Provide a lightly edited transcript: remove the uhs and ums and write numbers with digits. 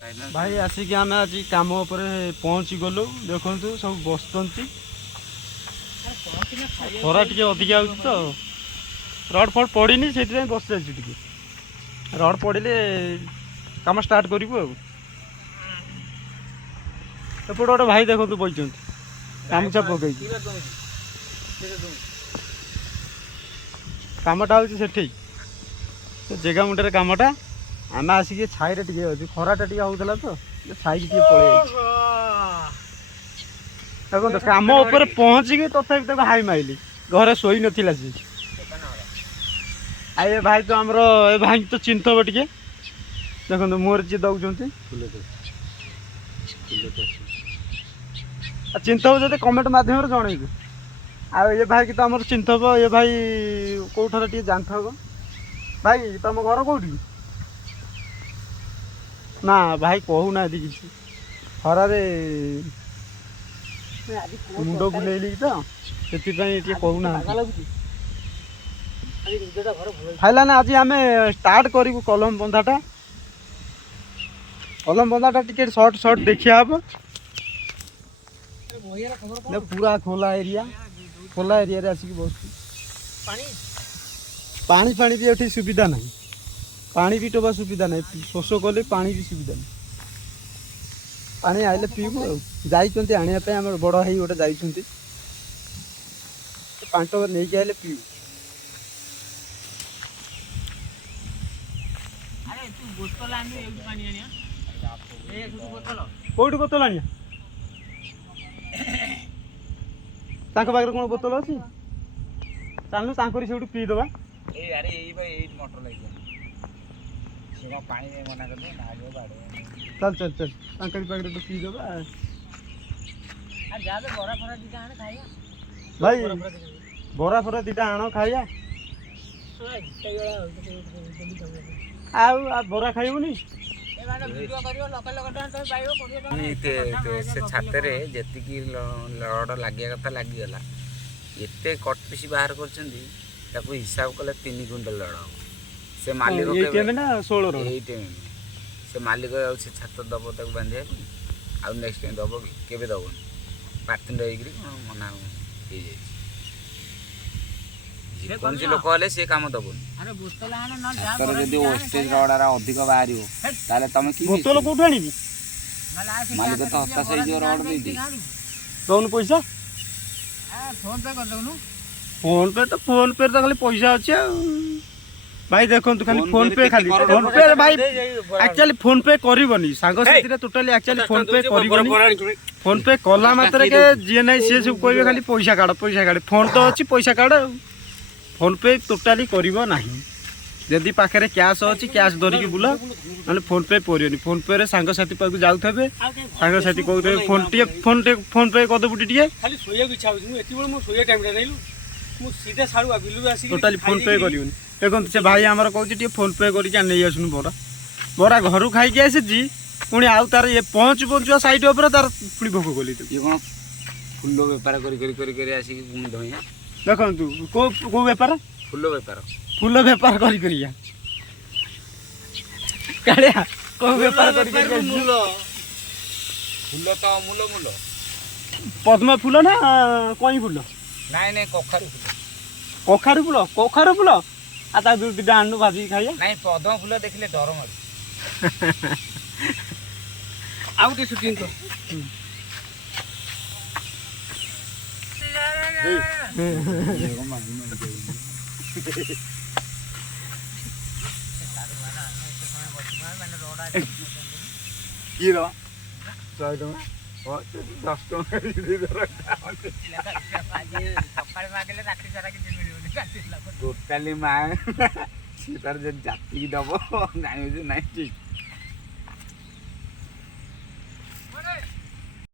भाई आसिक आम आज कम पहुँची गलु देखु सब बसुँच खरा टे अधिका हो तो रड फड पड़नी से बस जाए रड पड़े कम स्टार्ट करूँ एपटे गोटे भाई देखो बही गामुछा पकई कमटा हूँ से जगह मुंडे कमटा आम आसिक छाई टे अच्छे खराटा टे होता तो छाई टे पड़े देखो कम उपर पहुँचिकी तथापि तक हाई माइली घरे शोई नाला सी आए भाई तो आमर ए भाई तो चिन्हब टे देखो मुहर जी दौरान चिन्हब जो कमेंट मध्यम जनइबू आ ये भाई की तो आम चिन्हब ये भाई कौठार टे जानथब भाई तुम घर कौटी ना भाई कहूना कि खरारे मुंड बुलेली तो से कहूना खाइला ना आज आम स्टार्ट करूँ कलम बंधाटा टिके सर्ट सर्ट देखिया हम पूरा खोला एरिया आसिक बस पानी पानी भी ये सुविधा ना पानी भी टोबा सुविधा ना शोष कले पानी भी सुविधा ना पानी आइले पीबू जाइए आने बड़ भाई गोटे जाइए पांच टकर नहीं आइले पीबू कौट बोतल आनिया पाखे कौन बोतल अच्छी चलू तांकरी से पीदबा चल चल चल तांकरी पाखे तो पीदबा भाई बरा फरा दीटा आण खाइया आ बरा खाइबुनी से छाତରେ ଯେତିକି ଲଡ଼ ଲାଗିବା କଥା ଲାଗିଗଲା ଏତେ କଟ ପିସି ବାହାର କରିଛନ୍ତି ତାକୁ ହିସାବ କଲେ 3 କୁଇଣ୍ଟାଲ ଲଡ଼ ହେବ ସେ ମାଲିକ ସେ ମାଲିକ ଆଉ ସେ ଛାତ ଦବ ତାକୁ ବାନ୍ଧିବା ପାଇଁ ଆଉ ନେକ୍ସଟ ଟାଇମ୍ ଦବ କି କେବେ ଦବନି ପାର୍ଟିଣ୍ଡ ହେଇକିରି ମନା ହେଇଯାଇଛି ଯେକୌଣସି ଲୋକ ହେଲେ ସେ କାମ ଦବନି ଛାତରେ ଯଦି ୱେଷ୍ଟେଜ ରଡ଼ାର ଅଧିକ ବାହାରିବ ତାହେଲେ ତମେ କି ବୋତଲ କୋଉଠୁ ଆଣିବି ମାଲିକ ତ ହତାଶ ହେଇଯିବ ରଡ଼ ଦେଇଛି ଦଉନୁ ପଇସା फोन पे तो खाली पैसा अच्छे भाई देखो खाली फोन पे भाई एक्चुअली फोन पे करबनी सांग साथी टोटाली एक्चुअली फोन पे करबनी फोन पे कला मात्र के जी नहीं सी सब कहे खाली पैसा काढ़ फोन तो अच्छी पैसा काढ़ फोन पे टोटाली करब ना जदि पाखे कैश अच्छी कैश धरिकी बुल ना फोन पे पड़ोनी फोन पे सांग साथी पाक जाऊे सांग साथी कहते फोन पे करदेबू टे टोटाली फोन पे करनी देखो से भाई आमर कहे फोन पे करके नहीं आसुन बरा बरा घर खाई आसी पुणी आउ तार ये पहुँचु पहुँचुआ साइड उपर तार पुणी भोग कली कौन फुल बेपार देखु कौ बेपार फुल बेपार कालिया कौ बेपार पद्म फूल ना कई फूल नहीं कखारू फूल आ दूर दीटा आनु भाजी खाइया नहीं पद्म फूल देखले डर मार आउ टे शूटिंग तो ये रो 100 टका 10 टका टोटाली माँ तार जाति दब जान ना ठीक